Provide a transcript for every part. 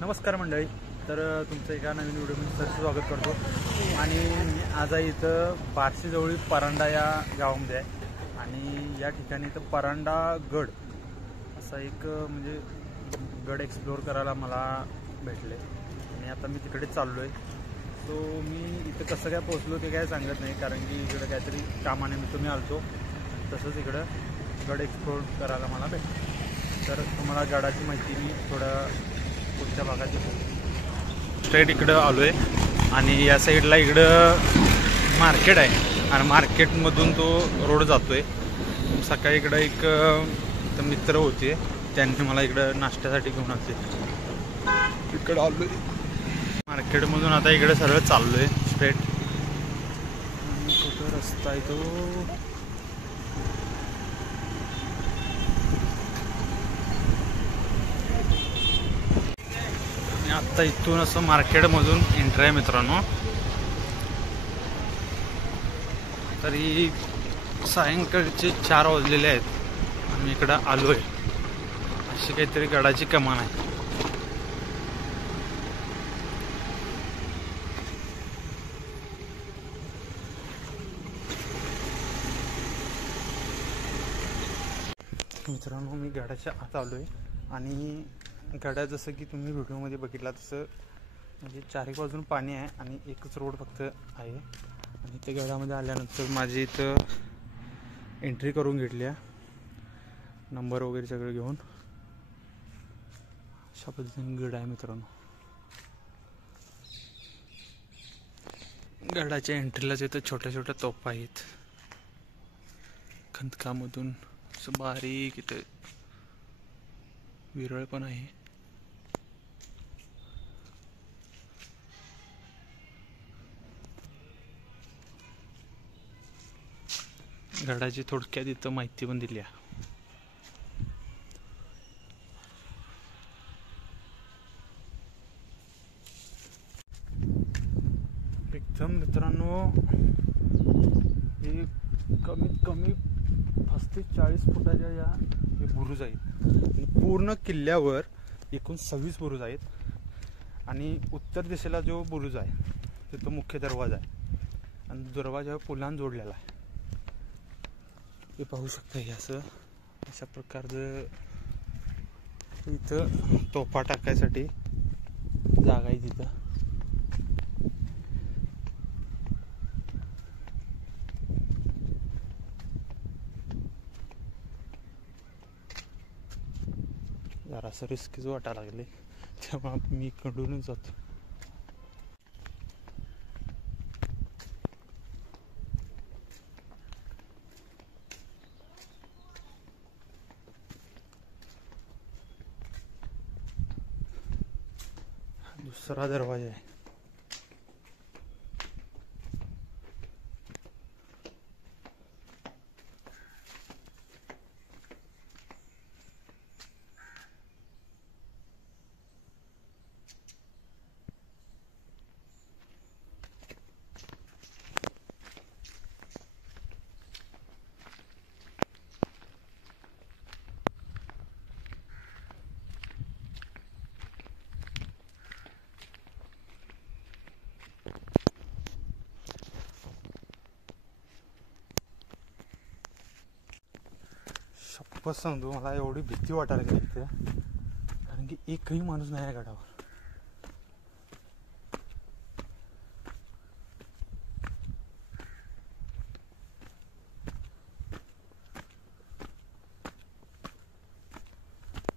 नमस्कार मंडळी. तर तुमचं एका नवीन व्हिडिओमध्ये सरचं स्वागत करतो. आणि मी आज आहे इथं बार्शीजवळील परांडा या गावामध्ये आहे. आणि या ठिकाणी इथं परांडा गड असा एक म्हणजे गड एक्सप्लोअर करायला मला भेटले आणि आता मी तिकडे चाललो आहे. सो मी इथं कसं काय पोचलो ते काय सांगत नाही, कारण की इकडं काहीतरी कामानिमित्त मी आलतो. तसंच इकडं गड एक्सप्लोअर करायला मला भेटलं. तर तुम्हाला गडाची माहिती मी थोडं पुढच्या भागात स्ट्रेट इकडं आलो आहे. आणि या साईडला इकडं मार्केट आहे आणि मार्केटमधून तो रोड जातो आहे. सकाळी इकडं एक मित्र होते, त्यांनी मला इकडं नाश्त्यासाठी घेऊन आले. इकडं आलो आहे मार्केटमधून. आता इकडं सरळ चाललो आहे स्ट्रेट. आणि कुठं रस्ता आहे तो, आत्ता इथून असं मार्केटमधून एंट्री आहे मित्रांनो. तरी सायंकाळचे 4 वाजलेले आहेत. आम्ही इकडं आलो आहे. अशी काहीतरी गडाची कमान आहे. मित्रांनो, मी गडाच्या आत आलो आहे. आणि गडा जसं की तुम्ही व्हिडिओमध्ये बघितला तसं म्हणजे चारही बाजून पाणी आहे आणि एकच रोड फक्त आहे. आणि ते गडामध्ये आल्यानंतर माझी इथं एंट्री करून घेतली आहे, नंबर वगैरे सगळं घेऊन. अशा पद्धतीने गड आहे मित्रांनो. गडाच्या एंट्रीलाच इथं छोट्या छोट्या तोफा आहेत. खंदकामधून असं बारीक इथं विरळ पण आहे. गडाची थोडक्यात इथं माहिती पण दिली आहे. एकदम मित्रांनो, हे कमीत कमी 35-40 फुटाच्या या हे बुरुज आहेत. पूर्ण किल्ल्यावर एकूण 26 बुरुज आहेत. आणि उत्तर दिशेला जो बुरुज आहे तिथं मुख्य दरवाजा आहे आणि दरवाजा पुलान जोडलेला आहे. हे पाहू शकता. हे असं अशा प्रकारचं इथं तोफा टाकायसाठी जागा आहे तिथं. जरासं रिस्कीच वाटायला लागले, तेव्हा मी इकडूनच जातो. दुसरा दरवाजा आहे. शपथ सांगतो, मला एवढी भीती वाटायला लागली इथे, कारण की एकही माणूस नाही आहे गडावर.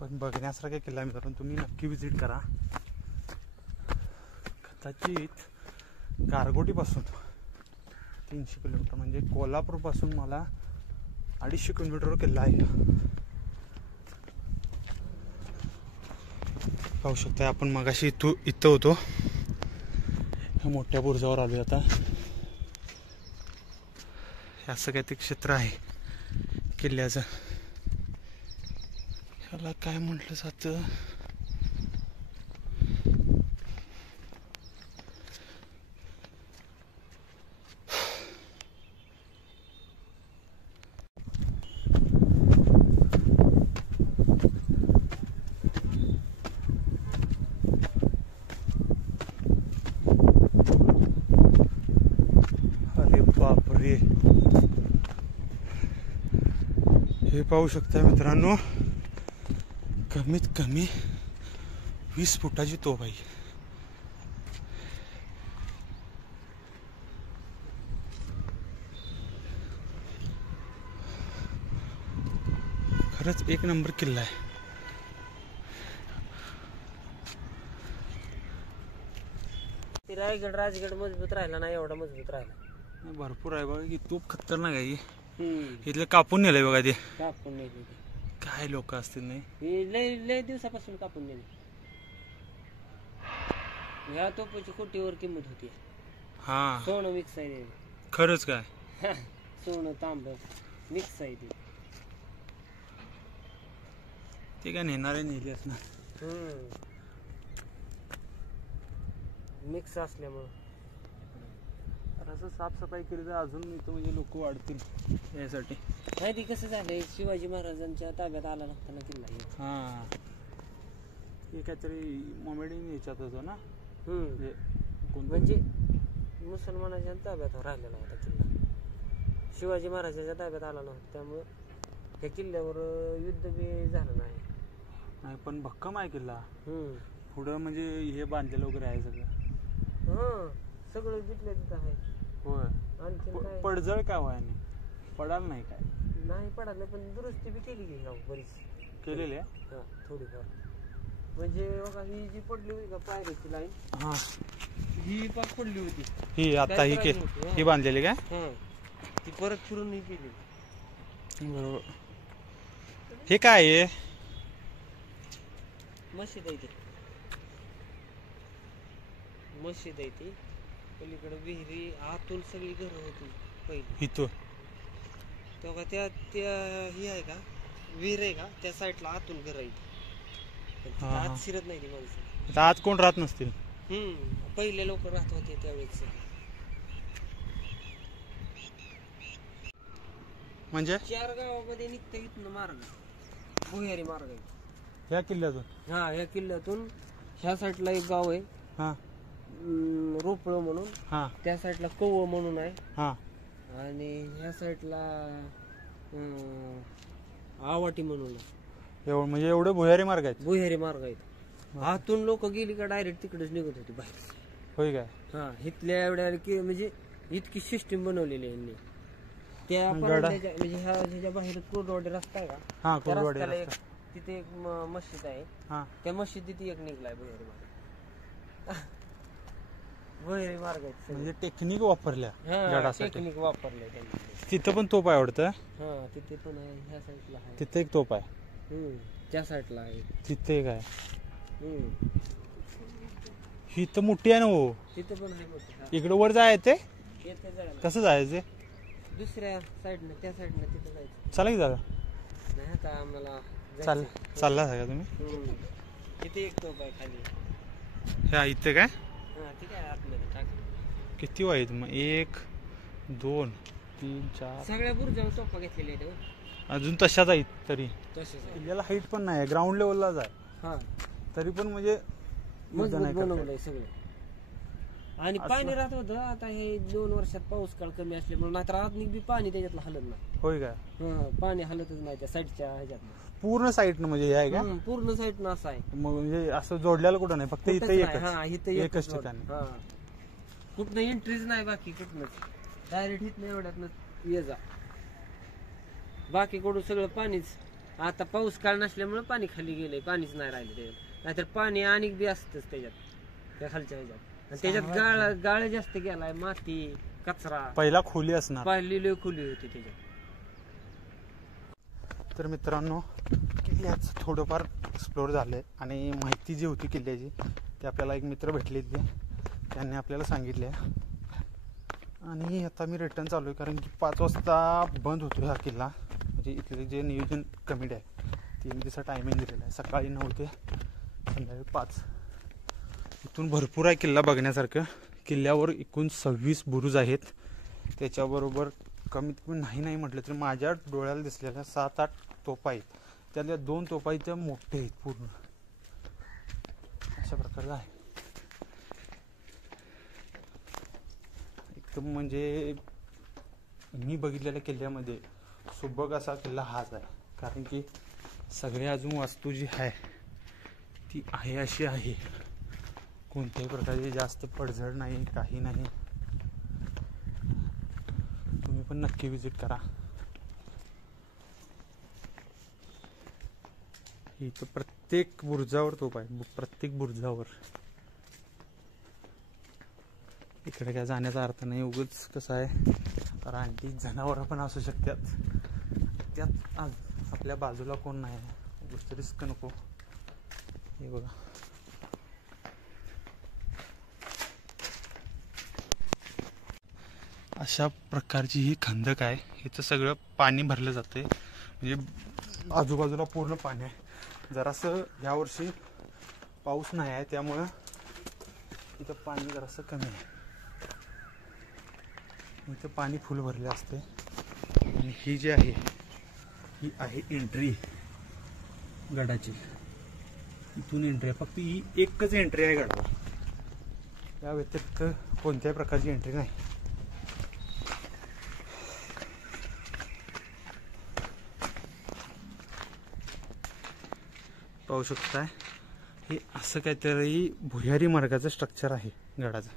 पण बघण्यासारखा किल्ला मित्रांनो, तुम्ही नक्की विजिट करा. कदाचित गारगोटीपासून 300 किलोमीटर म्हणजे कोल्हापूरपासून मला 250 किलोमीटरवर किल्ला आहे. पाहू शकता. आपण मगाशी इथं होतो, मोठ्या बुरुजावर आलो. आता हे असं काय ते क्षेत्र आहे किल्ल्याचं. ह्याला काय म्हटलं जातं, हे पाहू शकता मित्रांनो, कमीत कमी 20 फुटाची तोफ आहे. खरंच एक नंबर किल्ला आहे. रायगड राजगड मजबूत राहिला ना, एवढा मजबूत राहिला. भरपूर आहे बघा की, तोफ खतरनाक आहे. हम्म. इथलं कापून नेलंय बघा ते. कापून नेली काय लोक असतील नाही. हे लय लय दिवसापासून कापून नेली. ह्या तोफाची कोटीवर किंमत होती. हा सोनं मिक्स आहे. खरंच काय. सोनं तांब मिक्स आहे ते काय नेणारे नेली असणार. मिक्स असल्यामुळं असं साफसफाई केली तर अजून इथं म्हणजे लोक वाढतील यासाठी. नाही ती कसं झालंय, शिवाजी महाराजांच्या ताब्यात आला नसताना किल्ला हे. हा हे काहीतरी मोमेडिंग याच्यात होतं ना. म्हणजे मुसलमानाच्या ताब्यात राहिलेला होता किल्ला, शिवाजी महाराजांच्या ताब्यात आला नव्हता. त्यामुळं ह्या किल्ल्यावर युद्ध बी झालं नाही. पण भक्कम आहे किल्ला. पुढं म्हणजे हे बांधलेलं वगैरे आहे सगळं. सगळं जिथलं तिथं आहे. होय. आणखी काय पडझड काय व्हाय नाही, पडाल नाही काय. नाही पडाल नाही, पण दुरुस्ती बी केली गेली बरीच केलेली आहे. थोडीफार. म्हणजे बघा ही जी पडली होती का पायऱ्याची लाईन, हा ही पाक पडली होती. ही आता ही बांधलेली काय. ती परत फिरून ही केली. बरोबर. हे काय आहे. मशीद आहे ती. मशीद आहे ती. पलीकडे विहिरी, आतून सगळी घरं होती पहिली इथं. तेव्हा त्या ही आहे का विहीर आहे का, त्या साईडला आतून घर आहे. आत शिरत नाही ती माणसं. आत कोण राहत नसतील. पहिले लोक राहत होते त्यावेळेस. म्हणजे 4 गावामध्ये निघतं इथनं मार्ग, भुयारी मार्ग आहे ह्या किल्ल्यातून. ह्या किल्ल्यातून ह्या साईडला एक गाव आहे, हा रोपळ म्हणून. हा त्या साईडला कव म्हणून आहे. हा आणि ह्या साईडला आवाटी म्हणून आहे. म्हणजे एवढे भुयारी मार्ग आहेत. भुयारी मार्ग आहेत. आतून लोक गेली का डायरेक्ट तिकडेच निघत होती बाहेर. होय काय. इथल्या एवढ्या म्हणजे इतकी सिस्टीम बनवलेली आहे यांनी. त्या म्हणजे ह्याच्या बाहेर कुर्डवाडी रस्ता आहे का, त्या रस्त्याला एक तिथे एक मस्जिद आहे. त्या मस्जिदीत एक निघलाय भुयारी मार्ग. भुयारी मार्ग आहेत. म्हणजे टेक्निक वापरल्या गडासाठी. टेक्निक वापरलंय त्यांनी. तिथं पण तोप आहे वाटतं. तिथे पण आहे. ह्या साईडला आहे. तिथे एक तोप आहे. त्या साईडला आहे. तिथे काय. ही तर मोठी आहे ना. हो तिथे पण आहे. इकडे वर जायचं कसं जायचं. दुसऱ्या साईडनं, त्या साईडनं तिथे जायचं. चला की जागा. नाही आता आम्हाला चालला का तुम्ही. तिथे एक तोप आहे खाली. ह्या इथे काय. ठीक आहे आतमध्ये टाक. किती वाईट मग. 1 2 3 4 सगळ्या बुरजावर तोफा घेतलेल्या आहेत. अजून तशाच आहेत तरी. तसेच किल्ल्याला हाईट पण नाही, ग्राउंड लेवललाच आहे. तरी पण म्हणजे मजबूत बनवलंय सगळं. आणि पाणी राहत होतं. आता हे 2 वर्षात पाऊस काळ कमी असल्यामुळे, नाहीतर आधुनिक बी पाणी त्याच्यातलं हलत नाही. होय काय. पाणी हलतच नाही त्या साईडच्या ह्याच्यात. पूर्ण साईडनं म्हणजे हे आहे का. पूर्ण साईडनं असं आहे. मग म्हणजे असं जोडलेलं कुठं नाही, फक्त इथे एकच ठिकाणी. कुठनं एंट्रीच नाही बाकी कुठनंच. डायरेक्ट इथनं एवढ्यातनं ये जा. बाकी कडून सगळं पाणीच. आता पाऊस काळ नसल्यामुळे पाणी खाली गेलंय, पाणीच नाही राहिले त्याच्यात. नाहीतर पाणी आणि बी असतच त्याच्यात, त्या खालच्या ह्याच्यात. आणि त्याच्यात गाळ जास्त गेलाय, माती कचरा. पहिला खोली असणार. पहिली लय खोली होती त्याच्यात. तर मित्रांनो, किल्ल्याचं थोडंफार एक्सप्लोर झालंय आणि माहिती जी होती किल्ल्याची ती आपल्याला एक मित्र भेटले ते, त्यांनी आपल्याला सांगितले. आणि आता मी रिटर्न चालू आहे, कारण की 5 वाजता बंद होतो हा किल्ला. म्हणजे इथले जे नियोजन कमिटी आहे 3 दिवसा टायमिंग दिलेला आहे, सकाळी 9 ते संध्याकाळी 5. इथून भरपूर आहे किल्ला बघण्यासारखं. किल्ल्यावर एकूण 26 बुरुज आहेत. त्याच्याबरोबर कमीत कमी नाही म्हटलं तर माझ्या डोळ्याला दिसलेल्या 7-8 तोफा आहेत. त्यातल्या 2 तोफा इथे मोठे आहेत पूर्ण. अशा प्रकारचं आहे. एकदम म्हणजे मी बघितलेल्या किल्ल्यामध्ये सुबक असा किल्ला हाच आहे. कारण की सगळी अजून वास्तू जी आहे ती आहे अशी आहे, कोणत्याही प्रकारची जास्त पडझड नाही, काही नाही. तुम्ही पण नक्की विजिट करा. इथं प्रत्येक बुरुजावर तोफ आहे, प्रत्येक बुरुजावर. इकडे काय जाण्याचा अर्थ नाही. उगाच कसं आहे, रानटी जनावरं पण असू शकतात, त्यात आपल्या बाजूला कोण नाही, उगाच रिस्क नको. हे बघा, अशा प्रकारची ही खंदक आहे. इथं सगळं पाणी भरलं जाते, म्हणजे आजूबाजूला पूर्ण पाणी आहे. जरासं यावर्षी पाऊस नाही आहे, त्यामुळं इथं पाणी जरासं कमी आहे. इथं पाणी फुल भरले असते. आणि ही जी आहे ही आहे एंट्री गडाची. इथून एंट्री आहे, फक्त ही एकच एंट्री आहे गडाला, या व्यतिरिक्त कोणत्याही प्रकारची एंट्री नाही. पाहू शकताय, हे असं काहीतरी भुयारी मार्गाचं स्ट्रक्चर आहे गडाचं.